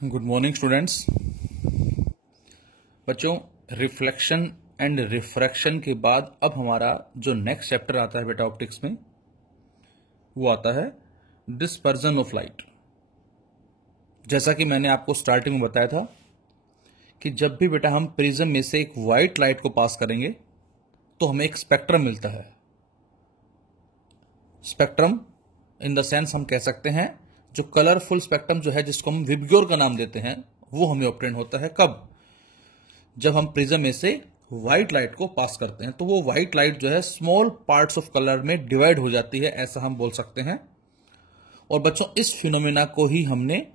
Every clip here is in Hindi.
Good morning students. बच्चों, रिफ्लेक्शन एंड रिफ्रैक्शन के बाद अब हमारा जो नेक्स्ट चैप्टर आता है बेटा ऑप्टिक्स में, वो आता है डिस्पर्जन ऑफ लाइट। जैसा कि मैंने आपको स्टार्टिंग में बताया था कि जब भी बेटा हम प्रिज्म में से एक वाइट लाइट को पास करेंगे तो हमें एक स्पेक्ट्रम मिलता है। स्पेक्ट्रम इन द सेंस हम कह सकते हैं जो कलरफुल स्पेक्ट्रम जो है, जिसको हम विबग्योर का नाम देते हैं, वो हमें ऑब्टेन होता है कब? जब हम प्रिज्म में से व्हाइट लाइट को पास करते हैं तो वो व्हाइट लाइट जो है स्मॉल पार्ट्स ऑफ कलर में डिवाइड हो जाती है, ऐसा हम बोल सकते हैं। और बच्चों, इस फिनोमेना को ही हमने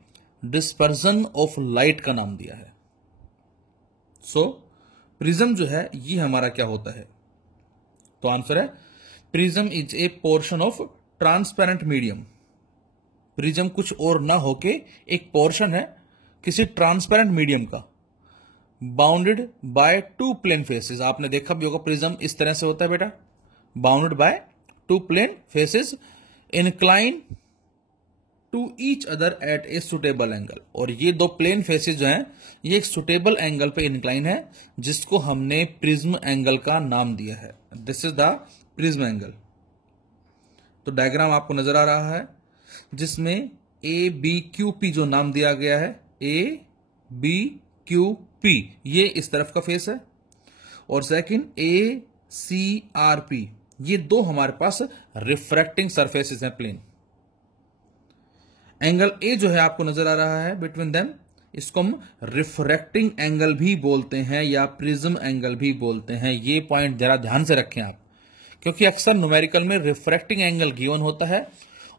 डिस्पर्जन ऑफ लाइट का नाम दिया है। सो प्रिज्म जो है ये हमारा क्या होता है? तो आंसर है prism is a portion of transparent medium. Prism कुछ और ना होके एक पोर्शन है किसी ट्रांसपेरेंट मीडियम का, bounded by two plane faces. आपने देखा भी होगा प्रिज्म इस तरह से होता है बेटा, bounded by two plane faces incline to each other at a suitable angle. और ये दो प्लेन फेसेस जो हैं ये एक सुटेबल एंगल पे इंक्लाइन है, जिसको हमने प्रिज्म एंगल का नाम दिया है। This is the prism angle. तो डायग्राम आपको नजर आ रहा है जिसमें ए बी क्यू पी जो नाम दिया गया है, ए बी क्यू पी, ये इस तरफ का फेस है, और second A C R P, ये दो हमारे पास रिफ्रैक्टिंग सरफेसेस हैं प्लेन। एंगल ए जो है आपको नजर आ रहा है बिटवीन देम, इसको हम रिफ्रैक्टिंग एंगल भी बोलते हैं या प्रिज्म एंगल भी बोलते हैं। ये पॉइंट जरा ध्यान से रखें आप, क्योंकि अक्सर न्यूमेरिकल में रिफ्रैक्टिंग एंगल गिवन होता है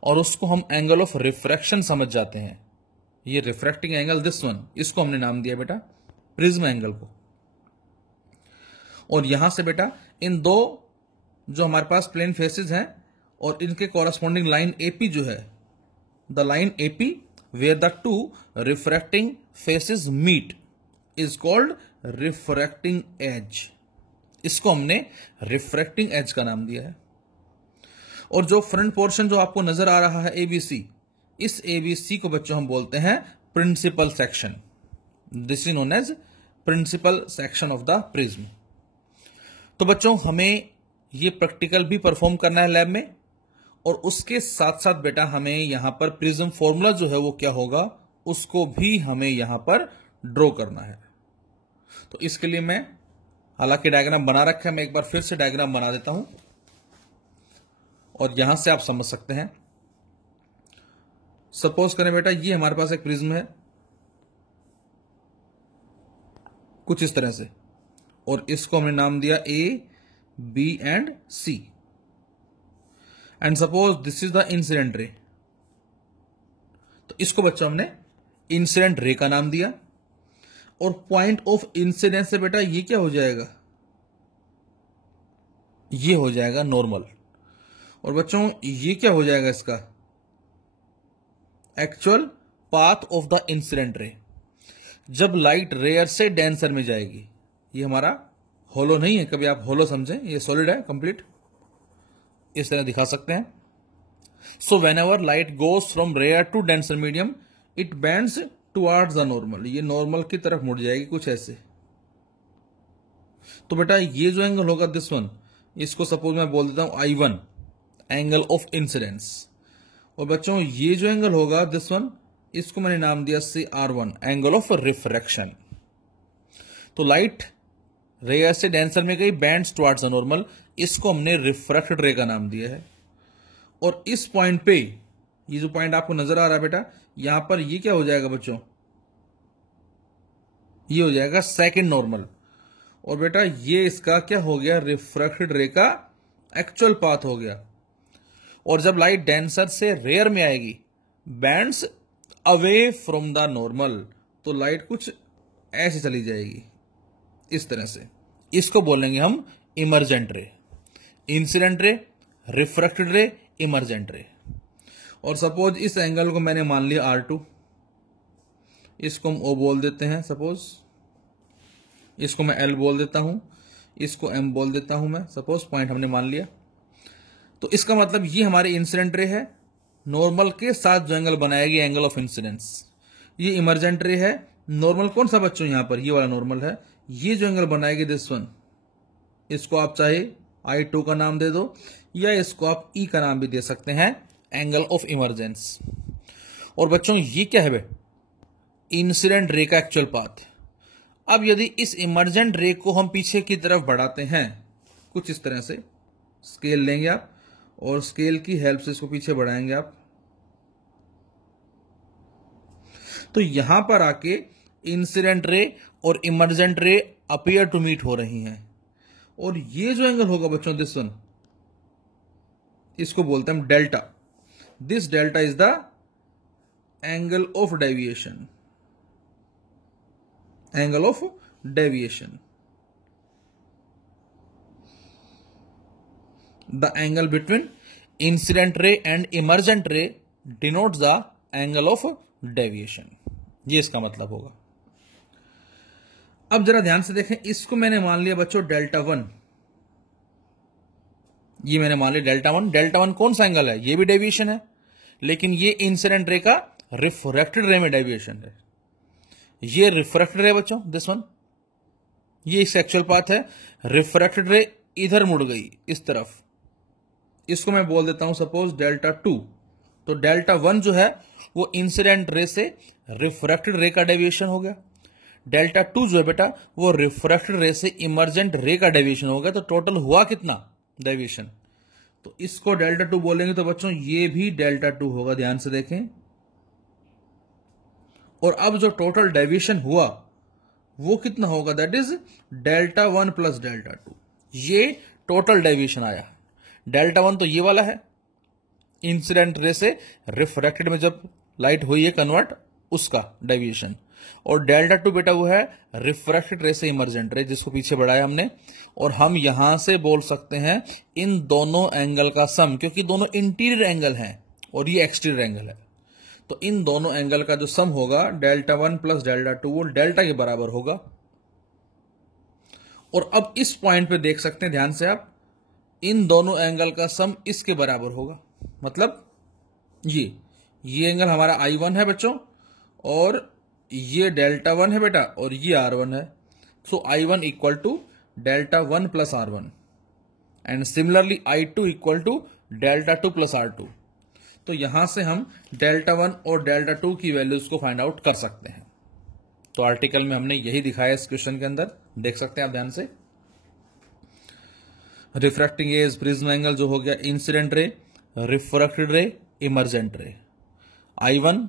और उसको हम एंगल ऑफ रिफ्रैक्शन समझ जाते हैं। ये रिफ्रैक्टिंग एंगल दिस वन, इसको हमने नाम दिया बेटा प्रिज्म एंगल को। और यहां से बेटा इन दो जो हमारे पास प्लेन फेसेस हैं और इनके कॉरस्पॉन्डिंग लाइन एपी जो है, the line AP where the two refracting faces meet is called refracting edge. इसको हमने रिफ्रैक्टिंग एज का नाम दिया है। और जो फ्रंट पोर्शन जो आपको नजर आ रहा है एबीसी, इस एबीसी को बच्चों हम बोलते हैं principal section. This is known as principal section of the prism. तो बच्चों, हमें ये प्रैक्टिकल भी परफॉर्म करना है लैब में, और उसके साथ साथ बेटा हमें यहां पर प्रिज्म फॉर्मूला जो है वो क्या होगा उसको भी हमें यहां पर ड्रॉ करना है। तो इसके लिए मैं, हालांकि डायग्राम बना रखा है, मैं एक बार फिर से डायग्राम बना देता हूं और यहां से आप समझ सकते हैं। सपोज करें बेटा ये हमारे पास एक प्रिज्म है कुछ इस तरह से, और इसको हमने नाम दिया A B and C, and suppose this is the incident ray. तो इसको बच्चों हमने इंसिडेंट रे का नाम दिया, और पॉइंट ऑफ इंसिडेंस से बेटा ये क्या हो जाएगा, ये हो जाएगा नॉर्मल। और बच्चों ये क्या हो जाएगा इसका actual path of the incident रे। जब लाइट रेयर से डेंसर में जाएगी, ये हमारा होलो नहीं है, कभी आप होलो समझें, ये सॉलिड है कंप्लीट, इस तरह दिखा सकते हैं। So whenever light goes from rare to denser medium it bends towards the normal, ये नॉर्मल की तरफ मुड़ जाएगी कुछ ऐसे। तो बेटा ये जो एंगल होगा दिस वन, इसको सपोज मैं बोल देता हूं I1 एंगल ऑफ इंसिडेंस। और बच्चों ये जो एंगल होगा दिस वन, इसको मैंने नाम दिया CR1 एंगल ऑफ रिफ्रैक्शन। तो लाइट रेयर से डेंसर में गई, बैंड्स टुवर्ड्स द नॉर्मल, इसको हमने रिफ्रैक्टेड रे का नाम दिया है। और इस पॉइंट पे, ये जो पॉइंट आपको नजर आ रहा है बेटा, यहां पर ये क्या हो जाएगा बच्चों, ये हो जाएगा सेकंड नॉर्मल। और बेटा ये इसका क्या हो गया, रिफ्रैक्टेड रे का एक्चुअल पाथ हो गया। और जब लाइट डेंसर से रेयर में आएगी, bands away from the normal, तो लाइट कुछ ऐसे चली जाएगी इस तरह से। इसको बोलेंगे हम इमर्जेंट रे। इंसिडेंट रे, रिफ्रैक्टेड रे, इमर्जेंट रे। और सपोज इस एंगल को मैंने मान लिया R2, इसको हम O बोल देते हैं, सपोज इसको मैं L बोल देता हूं, इसको M बोल देता हूं मैं, सपोज पॉइंट हमने मान लिया। तो इसका मतलब ये हमारी इंसिडेंट रे है, नॉर्मल के साथ जो एंगल बनाएगी एंगल ऑफ इंसिडेंस। ये इमर्जेंट रे है। नॉर्मल कौन सा बच्चों यहां पर, ये वाला नॉर्मल है। ये जो एंगल बनाएगी दिस वन, इसको आप चाहे I2 का नाम दे दो या इसको आप E का नाम भी दे सकते हैं, एंगल ऑफ इमरजेंस। और बच्चों ये क्या है बे, इंसिडेंट रे का एक्चुअल पाथ। अब यदि इस इमर्जेंट रे को हम पीछे की तरफ बढ़ाते हैं कुछ इस तरह से, स्केल लेंगे आप और स्केल की हेल्प से इसको पीछे बढ़ाएंगे आप, तो यहां पर आके इंसिडेंट रे और इमर्जेंट रे अपीयर टू मीट हो रही हैं। और ये जो एंगल होगा बच्चों दिस वन, इसको बोलते हैं हम delta. This delta is the angle of deviation, angle of deviation. The angle between incident ray and emergent रे denotes the angle of deviation, ये इसका मतलब होगा। अब जरा ध्यान से देखें, इसको मैंने मान लिया बच्चों डेल्टा वन, ये मैंने मान लिया डेल्टा वन। डेल्टा वन कौन सा एंगल है, ये भी डेविएशन है, लेकिन ये इंसिडेंट रे का रिफ्रैक्टेड रे में डेविएशन है। ये रिफ्रैक्टेड रे बच्चों दिस वन, ये एक्चुअल पाथ है। रिफ्रैक्टेड रे इधर मुड़ गई इस तरफ, इसको मैं बोल देता हूं सपोज डेल्टा टू। तो डेल्टा वन जो है वो इंसिडेंट रे से रिफ्रैक्टेड रे का डेविएशन हो गया। डेल्टा टू जो है बेटा वो रिफ्रैक्टेड रे से इमर्जेंट रे का डेविएशन हो गया। तो टोटल हुआ कितना डेविएशन, तो इसको डेल्टा टू बोलेंगे। तो बच्चों ये भी डेल्टा टू होगा, ध्यान से देखें। और अब जो टोटल डेविएशन हुआ वो कितना होगा, that is delta one plus delta two, ये टोटल डेविएशन आया। डेल्टा वन तो ये वाला है, इंसिडेंट रे से रिफ्रैक्टेड में जब लाइट हुई है कन्वर्ट, उसका डेविएशन। और डेल्टा टू बेटा वो है रिफ्रैक्टेड रे से इमर्जेंट रे, जिसको पीछे बढ़ाया हमने। और हम यहां से बोल सकते हैं इन दोनों एंगल का सम, क्योंकि दोनों इंटीरियर एंगल हैं और ये एक्सटीरियर एंगल है, तो इन दोनों एंगल का जो सम होगा delta one plus delta two वो डेल्टा के बराबर होगा। और अब इस पॉइंट पे देख सकते हैं ध्यान से आप, इन दोनों एंगल का सम इसके बराबर होगा। मतलब ये एंगल हमारा I1 है बच्चों, और ये डेल्टा वन है बेटा, और ये R1 है। So I1 equal to delta one plus R1 and similarly I2 equal to delta two plus R2। तो यहां से हम डेल्टा वन और डेल्टा टू की वैल्यूज को फाइंड आउट कर सकते हैं। तो आर्टिकल में हमने यही दिखाया इस क्वेश्चन के अंदर, देख सकते हैं आप ध्यान से। रिफ्रैक्टिंग एज, प्रिज्म एंगल जो हो गया, इंसिडेंट रे, रिफ्रैक्टेड रे, इमर्जेंट रे, I1,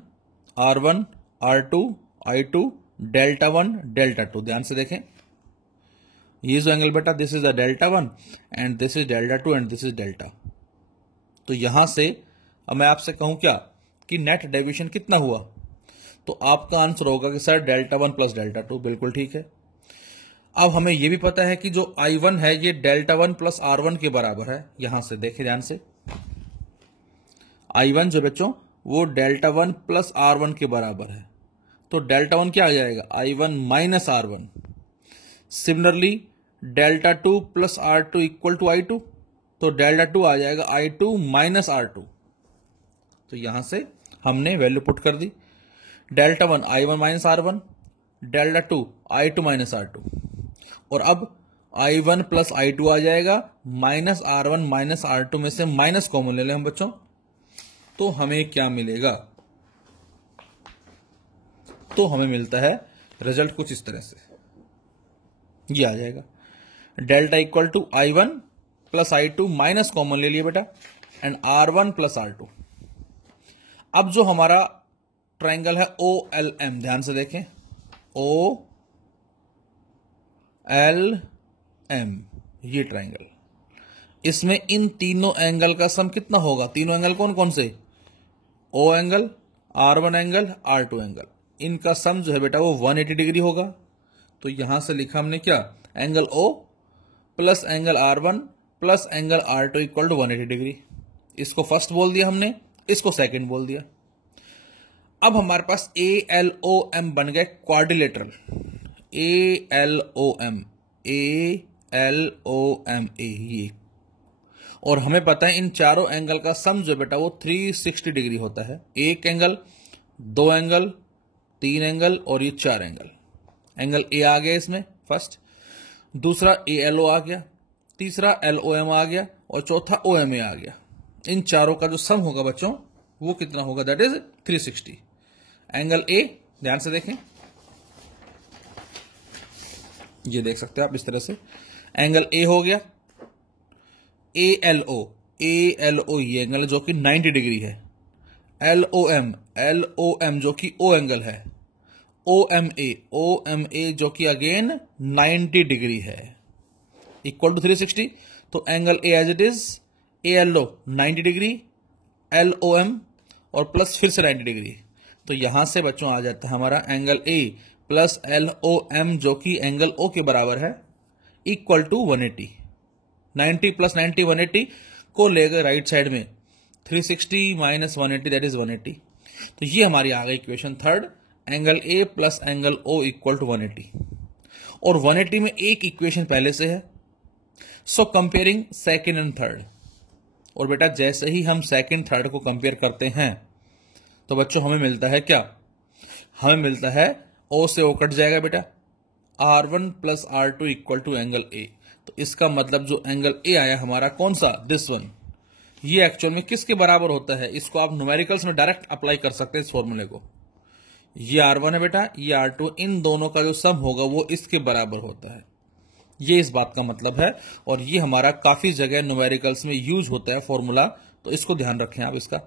R1, R2, I2, delta one, delta two. ध्यान से देखें, ये जो एंगल बेटा this is the delta one and this is delta two and this is delta. तो यहां से अब मैं आपसे कहूं क्या कि नेट डेविएशन कितना हुआ, तो आपका आंसर होगा कि sir delta one plus delta two, बिल्कुल ठीक है। अब हमें यह भी पता है कि जो I1 है ये डेल्टा वन प्लस R1 के बराबर है। यहां से देखें ध्यान से, I1 जो बच्चों वो डेल्टा वन प्लस R1 के बराबर है। तो डेल्टा वन क्या आ जाएगा, I1 minus R1। Similarly delta two plus R2 equal to I2, तो डेल्टा टू आ जाएगा I2 माइनस R2। तो यहां से हमने वैल्यू पुट कर दी, delta one I1 minus R1, delta two I2 minus R2। और अब I1 प्लस I2 आ जाएगा, माइनस R1 माइनस R2 में से माइनस कॉमन ले लें हम बच्चों, तो हमें क्या मिलेगा, तो हमें मिलता है रिजल्ट कुछ इस तरह से, ये आ जाएगा delta equal to I1 plus I2 minus common ले लिया बेटा एंड R1 प्लस R2। अब जो हमारा ट्राइंगल है OLM, ध्यान से देखें, OLM ये ट्राइंगल, इसमें इन तीनों एंगल का सम कितना होगा, तीनों एंगल कौन कौन से, O angle, R1 angle, R2 angle, इनका सम जो है बेटा वो 180 डिग्री होगा। तो यहां से लिखा हमने क्या, angle O plus angle R1 plus angle R2 equal to 180 degree. इसको फर्स्ट बोल दिया हमने, इसको सेकंड बोल दिया। अब हमारे पास ALOM बन गए क्वाड्रिलेटरल, ALOM ये, और हमें पता है इन चारों एंगल का सम जो बेटा वो 360 डिग्री होता है। एक एंगल, दो एंगल, 3 एंगल और ये 4 एंगल। एंगल ए आ गया इसमें फर्स्ट, दूसरा ALO आ गया, तीसरा LOM आ गया और चौथा OMA आ गया। इन चारों का जो सम होगा बच्चों वो कितना होगा, दैट इज 360। एंगल ए ध्यान से देखें, ये देख सकते हैं आप इस तरह से, एंगल ए हो गया, ALO ये एंगल जो कि 90 डिग्री है, LOM जो कि O एंगल है, OMA जो कि अगेन 90 डिग्री है, इक्वल टू 360। तो angle A as it is, ALO 90 degree, LOM और प्लस फिर से 90 डिग्री। तो यहां से बच्चों आ जाता है हमारा एंगल ए प्लस LOM जो कि एंगल O के बराबर है, इक्वल टू 180। 90 प्लस 90 180 को लेकर राइट साइड में 360 माइनस 180 दैट इज 180। तो ये हमारी आ गई equation third, angle A plus angle O equal to 180। और 180 में एक इक्वेशन पहले से है, so comparing second and third. और बेटा जैसे ही हम सेकेंड थर्ड को कंपेयर करते हैं तो बच्चों हमें मिलता है क्या, हमें मिलता है O से O कट जाएगा बेटा, R1 plus R2 equal to angle A. तो इसका मतलब जो एंगल ए आया हमारा कौन सा, दिस वन, ये एक्चुअल में किसके बराबर होता है, इसको आप न्यूमेरिकल्स में डायरेक्ट अप्लाई कर सकते हैं इस फॉर्मूले को। ये R1 है बेटा, ये R2, इन दोनों का जो सम होगा वो इसके बराबर होता है। ये इस बात का मतलब है और ये हमारा काफी जगह न्यूमेरिकल्स में यूज होता है फॉर्मूला, तो इसको ध्यान रखें आप इसका।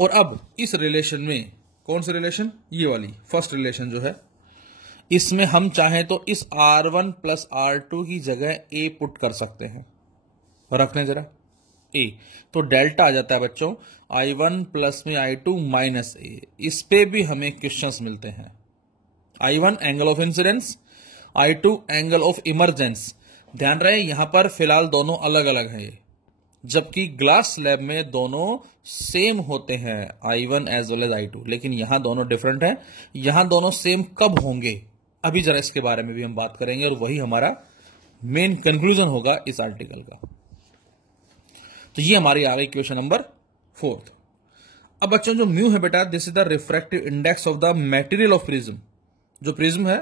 और अब इस रिलेशन में, कौन सा रिलेशन, ये वाली फर्स्ट रिलेशन जो है, इसमें हम चाहें तो इस R1 प्लस R2 की जगह A पुट कर सकते हैं। रखने जरा A, तो डेल्टा आ जाता है बच्चों I1 प्लस में I2 माइनस A। इस पे भी हमें क्वेश्चंस मिलते हैं। I1 angle of incidence, I2 angle of emergence. ध्यान रहे यहां पर फिलहाल दोनों अलग अलग हैं ये, जबकि ग्लास स्लैब में दोनों सेम होते हैं, I1 as well as I2, लेकिन यहां दोनों डिफरेंट हैं। यहां दोनों सेम कब होंगे, अभी जरा इसके बारे में भी हम बात करेंगे और वही हमारा मेन कंक्लूजन होगा इस आर्टिकल का। तो ये हमारी आ गई इक्वेशन नंबर फोर्थ। अब बच्चों जो म्यू है बेटा, this is the refractive index of the material of prism. जो प्रिज्म है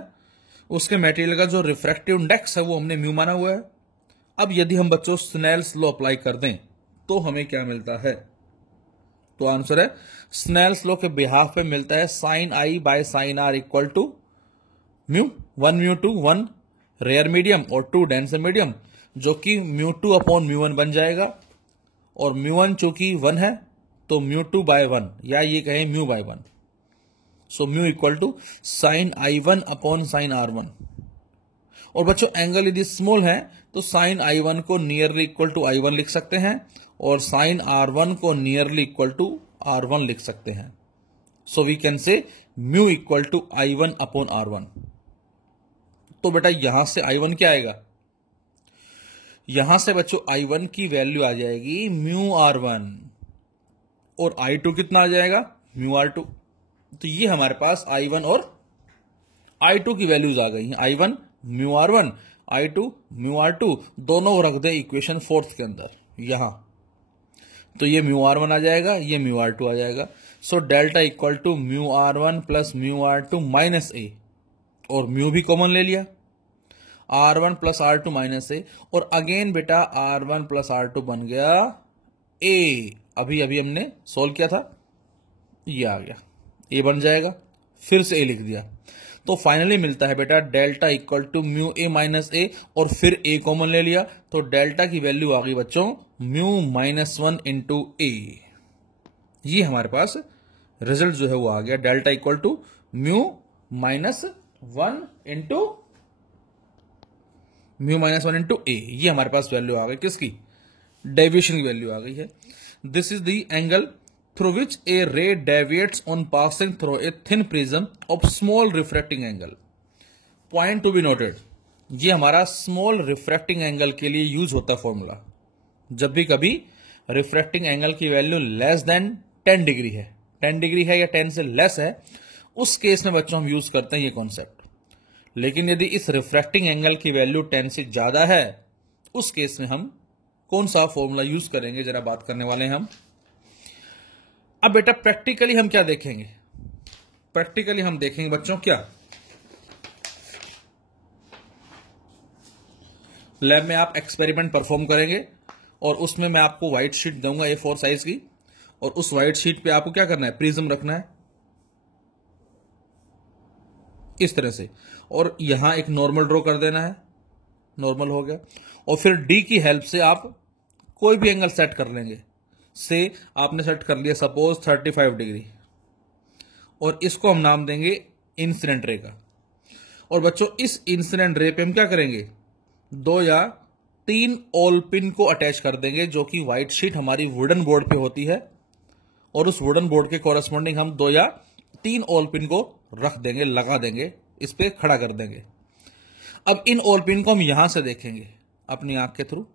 उसके मटेरियल का जो रिफ्रैक्टिव इंडेक्स है वो हमने म्यू माना हुआ है। अब यदि हम बच्चों स्नेल्स लॉ अप्लाई कर दें तो हमें क्या मिलता है, तो आंसर है स्नेल्स लॉ के बिहाफ पे मिलता है sine I by sine R equal to mu 1 mu 2 1 rare medium और 2 डेंसर मीडियम, जो कि म्यू 2 अपॉन म्यू 1 बन जाएगा। और म्यू 1 चूंकि 1 है तो म्यू 2 बाय 1, या ये कहें mu by 1। So mu equal to sine I1 upon sine R1। और बच्चों एंगल यदि स्मॉल है तो साइन I1 को नियरली इक्वल टू I1 लिख सकते हैं और साइन R1 को नियरली इक्वल टू R1 लिख सकते हैं। So we can say mu equal to I1 upon R1। तो बेटा यहां से I1 क्या आएगा, यहां से बच्चों I1 की वैल्यू आ जाएगी म्यू R1 और I2 कितना आ जाएगा, म्यू R2। तो ये हमारे पास I1 और I2 की वैल्यूज आ गई हैं। I1 mu R1, I2 mu R2, दोनों रख दे इक्वेशन फोर्थ के अंदर यहां, तो ये म्यू R1 आ जाएगा, ये म्यू R2 आ जाएगा। So delta equal to mu R1 plus mu R2 minus A, और म्यू भी कॉमन ले लिया, R1 plus R2 minus A, और अगेन बेटा R1 प्लस R2 बन गया A। अभी अभी हमने सोल्व किया था, ये आ गया, A बन जाएगा, फिर से A लिख दिया। तो फाइनली मिलता है बेटा delta equal to mu A minus A, और फिर A कॉमन ले लिया, तो डेल्टा की वैल्यू आ गई बच्चों म्यू माइनस 1 इंटू A। ये हमारे पास रिजल्ट जो है वो आ गया, delta equal to mu minus 1 into A। ये हमारे पास वैल्यू आ गई किसकी, डेविएशन की वैल्यू आ गई है। This is the angle through which a ray deviates on passing through a thin prism of small refracting angle. Point to be noted, ये हमारा स्मॉल रिफ्रैक्टिंग एंगल के लिए यूज होता है फॉर्मूला। जब भी कभी रिफ्रैक्टिंग एंगल की वैल्यू लेस देन 10 डिग्री है, 10 डिग्री है या 10 से लेस है, उस केस में बच्चों हम यूज करते हैं ये कॉन्सेप्ट। लेकिन यदि इस रिफ्रैक्टिंग एंगल की वैल्यू 10 से ज्यादा है, उस केस में हम कौन सा फॉर्मूला यूज करेंगे जरा बात करने वाले हैं हम। अब बेटा प्रैक्टिकली हम क्या देखेंगे, प्रैक्टिकली हम देखेंगे बच्चों क्या लैब में आप एक्सपेरिमेंट परफॉर्म करेंगे और उसमें मैं आपको व्हाइट शीट दूंगा A4 साइज की, और उस व्हाइट शीट पे आपको क्या करना है, प्रिज्म रखना है इस तरह से, और यहां एक नॉर्मल ड्रॉ कर देना है, नॉर्मल हो गया। और फिर डी की हेल्प से आप कोई भी एंगल सेट कर लेंगे। से आपने सेट कर लिया सपोज 35 डिग्री, और इसको हम नाम देंगे इंसिडेंट रे का। और बच्चों इस इंसिडेंट रे पे हम क्या करेंगे, 2 या 3 ऑल पिन को अटैच कर देंगे, जो कि व्हाइट शीट हमारी वुडन बोर्ड पे होती है, और उस वुडन बोर्ड के कॉरेस्पॉन्डिंग हम 2 या 3 ऑल पिन को रख देंगे, लगा देंगे, इस पे खड़ा कर देंगे। अब इन ऑल पिन को हम यहां से देखेंगे अपनी आंख के थ्रू,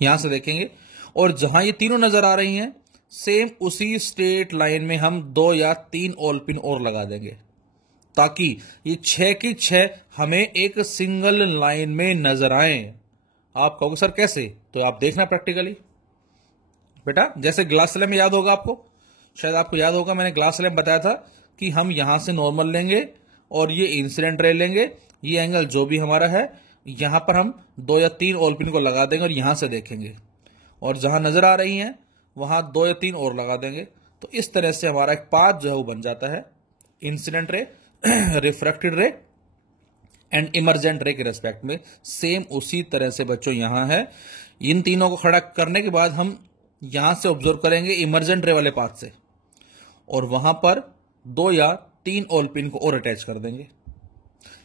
यहां से देखेंगे, और जहां ये तीनों नजर आ रही हैं सेम उसी स्ट्रेट लाइन में हम 2 या 3 ऑल पिन और लगा देंगे, ताकि ये 6 की 6 हमें एक सिंगल लाइन में नजर आए। आप कहोगे सर कैसे, तो आप देखना प्रैक्टिकली बेटा। जैसे ग्लास स्लैब में याद होगा आपको, शायद आपको याद होगा, मैंने ग्लास स्लैब बताया था कि हम यहां से नॉर्मल लेंगे और ये इंसिडेंट रे लेंगे, ये एंगल जो भी हमारा है यहां पर हम 2 या 3 ऑल पिन को लगा देंगे और यहां से देखेंगे, और जहां नजर आ रही हैं वहां 2 या 3 और लगा देंगे। तो इस तरह से हमारा एक पाथ जो है वो बन जाता है इंसिडेंट रे, रिफ्रैक्टेड रे एंड इमर्जेंट रे के रेस्पेक्ट में। सेम उसी तरह से बच्चों यहां है, इन तीनों को खड़ा करने के बाद हम यहां से ऑब्जर्व करेंगे इमर्जेंट रे वाले पाथ से, और वहां पर 2 या 3 ऑल पिन को और अटैच कर देंगे,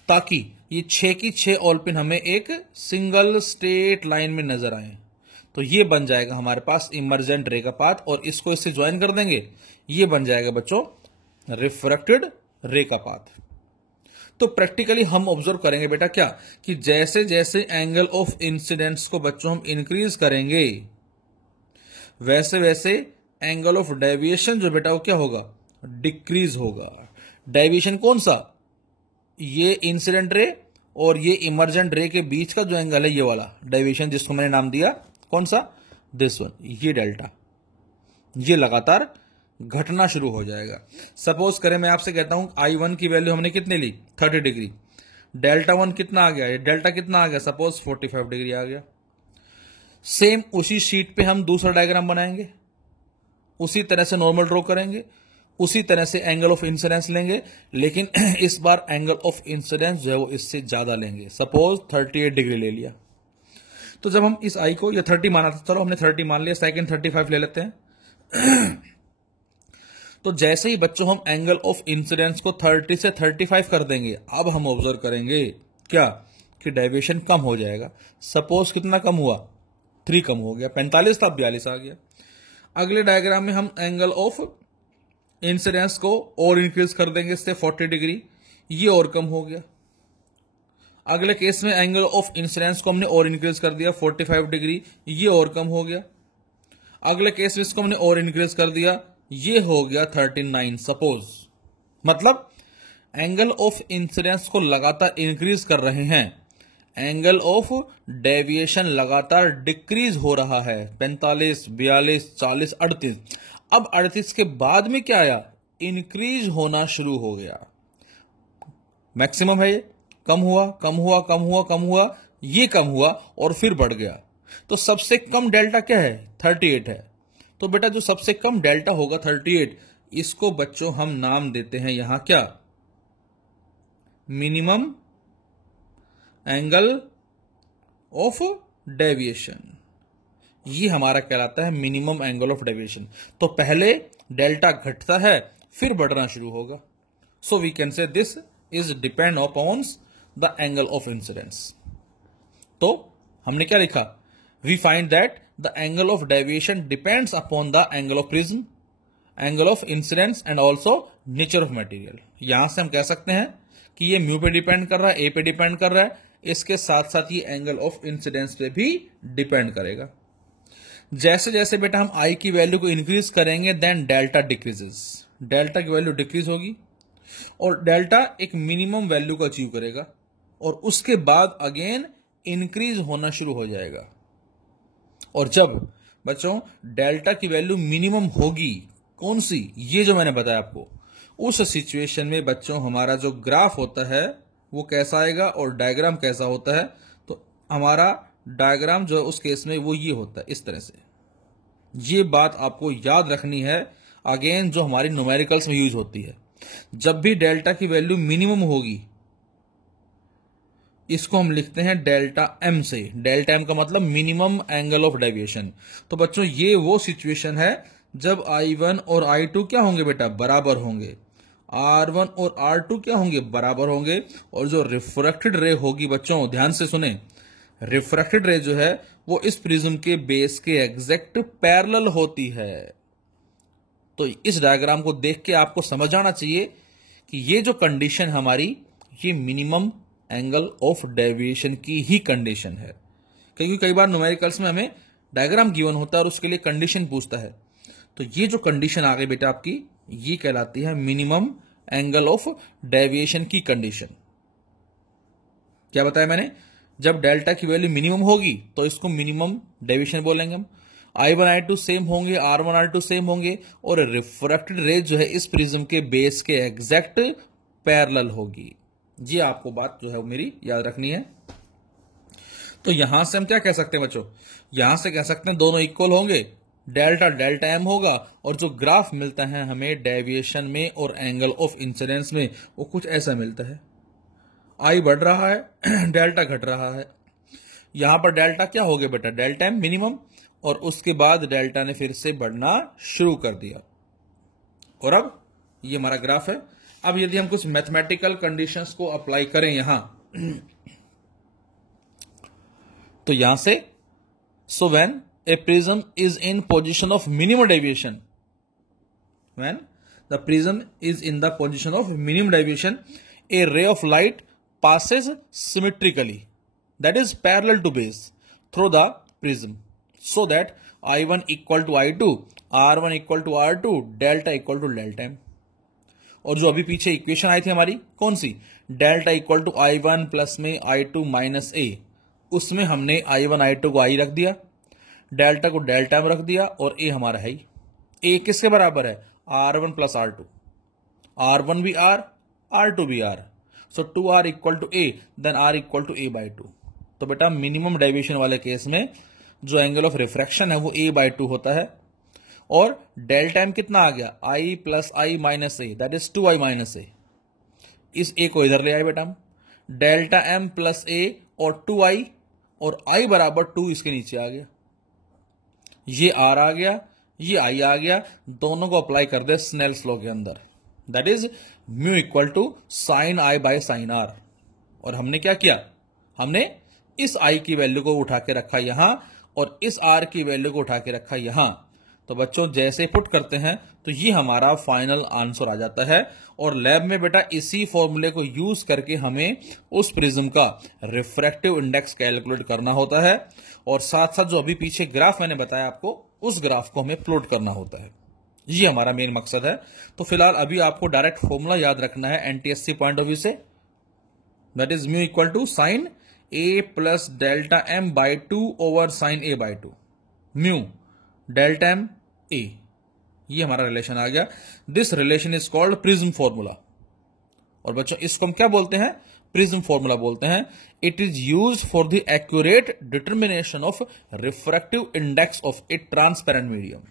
ताकि ये 6 की 6 ऑल पिन हमें एक सिंगल स्ट्रेट लाइन में नजर आए। तो ये बन जाएगा हमारे पास इमर्जेंट रे का पाथ, और इसको इससे ज्वाइन कर देंगे, ये बन जाएगा बच्चों रिफ्रैक्टेड रे का पाथ। तो प्रैक्टिकली हम ऑब्जर्व करेंगे बेटा क्या, कि जैसे जैसे एंगल ऑफ इंसिडेंस को बच्चों हम इंक्रीज करेंगे, वैसे वैसे एंगल ऑफ डेविएशन जो बेटा वो क्या होगा, डिक्रीज होगा। डेविएशन कौन सा, ये इंसिडेंट रे और ये इमर्जेंट रे के बीच का जो एंगल है ये वाला डेविएशन, जिसको मैंने नाम दिया कौन सा, दिस वन, ये डेल्टा, ये लगातार घटना शुरू हो जाएगा। सपोज करें मैं आपसे कहता हूं I1 की वैल्यू हमने कितने ली, 30 डिग्री, डेल्टा 1 कितना आ गया, ये डेल्टा कितना आ गया, सपोज 45 डिग्री आ गया। सेम उसी शीट पे हम दूसरा डायग्राम बनाएंगे, उसी तरह से नॉर्मल ड्रॉ करेंगे, उसी तरह से एंगल ऑफ इंसिडेंस लेंगे, लेकिन इस बार एंगल ऑफ इंसिडेंस जो है वो इससे ज्यादा लेंगे, सपोज 38 डिग्री ले लिया। तो जब हम इस आई को, या 30 माना था, चलो हमने 30 मान लिया, सेकंड 35 ले लेते हैं। तो जैसे ही बच्चों हम एंगल ऑफ इंसिडेंस को 30 से 35 कर देंगे, अब हम ऑब्जर्व करेंगे क्या, कि डेविएशन कम हो जाएगा। सपोज कितना कम हुआ, 3 कम हो गया, 45 था 42 आ गया। अगले डायग्राम में हम एंगल ऑफ इंसिडेंस को और इंक्रीज कर देंगे, इससे 40 डिग्री, ये और कम हो गया। अगले केस में एंगल ऑफ इंसिडेंस को हमने और इंक्रीज कर दिया, 45 डिग्री, ये और कम हो गया। अगले केस में इसको हमने और इंक्रीज कर दिया, ये हो गया 39 सपोज। मतलब एंगल ऑफ इंसिडेंस को लगातार इंक्रीज कर रहे हैं, एंगल ऑफ डेविएशन लगातार डिक्रीज हो रहा है, 45, 42, 40, 38। अब 38 के बाद में क्या आया, इंक्रीज होना शुरू हो गया। मैक्सिमम है ये, कम हुआ, कम हुआ, कम हुआ, कम हुआ, ये कम हुआ और फिर बढ़ गया। तो सबसे कम डेल्टा क्या है, 38 है। तो बेटा जो सबसे कम डेल्टा होगा 38, इसको बच्चों हम नाम देते हैं यहां क्या, मिनिमम एंगल ऑफ डेविएशन। ये हमारा कहलाता है मिनिमम एंगल ऑफ डेविएशन। तो पहले डेल्टा घटता है, फिर बढ़ना शुरू होगा। So we can say this is depend upon the angle of incidence. तो हमने क्या लिखा, we find that the angle of deviation depends upon the angle of prism, angle of incidence and also nature of material. यहां से हम कह सकते हैं कि ये म्यू पे डिपेंड कर रहा है, ए पे डिपेंड कर रहा है, इसके साथ साथ ये एंगल ऑफ इंसिडेंस पे भी डिपेंड करेगा। जैसे जैसे बेटा हम आई की वैल्यू को इंक्रीज करेंगे, देन डेल्टा डिक्रीजेस, डेल्टा की वैल्यू डिक्रीज होगी और डेल्टा एक मिनिमम वैल्यू को अचीव करेगा और उसके बाद अगेन इंक्रीज होना शुरू हो जाएगा। और जब बच्चों डेल्टा की वैल्यू मिनिमम होगी, कौन सी? ये जो मैंने बताया आपको, उस सिचुएशन में बच्चों हमारा जो ग्राफ होता है वो कैसा आएगा और डायग्राम कैसा होता है। तो हमारा डायग्राम जो है उस केस में वो ये होता है इस तरह से। ये बात आपको याद रखनी है, अगेन जो हमारी न्यूमेरिकल्स में यूज होती है। जब भी डेल्टा की वैल्यू मिनिमम होगी, इसको हम लिखते हैं डेल्टा एम से। डेल्टा एम का मतलब मिनिमम एंगल ऑफ डेविएशन। तो बच्चों ये वो सिचुएशन है जब I1 और I2 क्या होंगे बेटा? बराबर होंगे। R1 और R2 क्या होंगे? बराबर होंगे। और जो रिफ्रैक्टेड रे होगी बच्चों, ध्यान से सुने, रिफ्रैक्टेड रे जो है वो इस प्रिज्म के बेस के एग्जैक्ट पैरेलल होती है। तो इस डायग्राम को देख के आपको समझ आना चाहिए कि ये जो कंडीशन हमारी, ये मिनिमम एंगल ऑफ डेविएशन की ही कंडीशन है। क्योंकि कई बार न्यूमेरिकल्स में हमें डायग्राम गिवन होता है और उसके लिए कंडीशन पूछता है। तो ये जो कंडीशन आ गई बेटा आपकी, ये कहलाती है मिनिमम एंगल ऑफ डेविएशन की कंडीशन। क्या बताया मैंने? जब डेल्टा की वैल्यू मिनिमम होगी तो इसको मिनिमम डेविएशन बोलेंगे हम। I1 I2 सेम होंगे, R1 R2 सेम होंगे, और रिफ्रैक्टेड रे जो है इस प्रिज्म के बेस के एग्जैक्ट पैरेलल होगी। ये आपको बात जो है वो मेरी याद रखनी है। तो यहां से हम क्या कह सकते हैं बच्चों? यहां से कह सकते हैं दोनों इक्वल होंगे, डेल्टा डेल्टा एम होगा, और जो ग्राफ मिलता है हमें डेविएशन में और एंगल ऑफ इंसिडेंस में वो कुछ ऐसा मिलता है। आई बढ़ रहा है, डेल्टा घट रहा है। यहां पर डेल्टा क्या हो गया बेटा? डेल्टा एम मिनिमम, और उसके बाद डेल्टा ने फिर से बढ़ना शुरू कर दिया। और अब ये हमारा ग्राफ है। अब यदि हम कुछ मैथमेटिकल कंडीशंस को अप्लाई करें यहां, तो यहां से, so when a prism is in position of minimum deviation, when the prism is in the position of minimum deviation, a ray of light passes symmetrically, that is parallel to base, through the prism, so that I1 equal to I2, R1 equal to R2, delta equal to delta m। और जो अभी पीछे इक्वेशन आई थी हमारी, कौन सी? Delta equal to I1 plus में I2 माइनस ए, उसमें हमने I1 I2 को I रख दिया, डेल्टा को डेल्टा में रख दिया, और ए हमारा है। ए किसके बराबर है? R1 plus R2। R1 भी R, R2 भी R, so 2R equal to A, then R equal to A by 2। तो बेटा मिनिमम डेविएशन वाले केस में जो एंगल ऑफ रिफ्रैक्शन है वो ए बाई 2 होता है। और डेल्टा एम कितना आ गया? I plus I minus A, that is 2I minus A. इस ए को इधर ले आए बेटा हम, डेल्टा एम प्लस ए और 2I, और I बराबर 2 इसके नीचे आ गया। ये R आ गया, ये I आ गया, दोनों को अप्लाई कर दे स्नेल्स लॉ के अंदर, that is mu equal to sine I by sine R। और हमने क्या किया? हमने इस I की वैल्यू को उठा के रखा यहां, और इस R की वैल्यू को उठा के रखा यहां। तो बच्चों जैसे पुट करते हैं तो ये हमारा फाइनल आंसर आ जाता है। और लैब में बेटा इसी फॉर्मूले को यूज करके हमें उस प्रिज्म का रिफ्रैक्टिव इंडेक्स कैलकुलेट करना होता है, और साथ साथ जो अभी पीछे ग्राफ मैंने बताया आपको, उस ग्राफ को हमें प्लॉट करना होता है। ये हमारा मेन मकसद है। तो फिलहाल अभी आपको डायरेक्ट फॉर्मूला याद रखना है एनटीएससी पॉइंट ऑफ व्यू से, that is mu equal to sine A plus delta M by 2 over sine A by 2, mu delta M A, ये हमारा रिलेशन आ गया। This relation is called prism formula. और बच्चों इसको हम क्या बोलते हैं? प्रिज्म फॉर्मूला बोलते हैं। It is used for the accurate determination of refractive index of A transparent medium.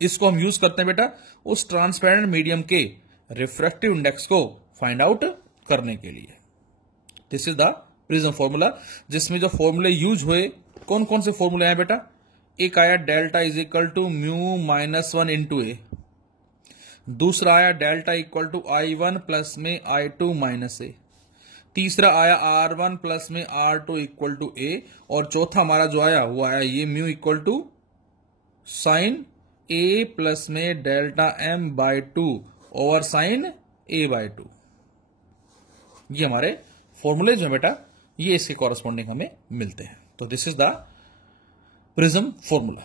इसको हम यूज करते हैं बेटा उस ट्रांसपेरेंट मीडियम के रिफ्रैक्टिव इंडेक्स को फाइंड आउट करने के लिए। This is the prism formula, जिसमें जो फॉर्मूले यूज हुए, कौन कौन से फॉर्मूले हैं बेटा? एक आया delta is equal to mu minus 1 into A, दूसरा आया delta equal to I1 plus में I2 माइनस ए, तीसरा आया R1 प्लस में R2 इक्वल टू ए, और चौथा हमारा जो आया वो आया ये mu equal to sine A plus में delta M by 2 over sine A by 2। ये हमारे फॉर्मूले जो है बेटा, ये इसके कॉरेस्पॉन्डिंग हमें मिलते हैं। तो this is the prism formula.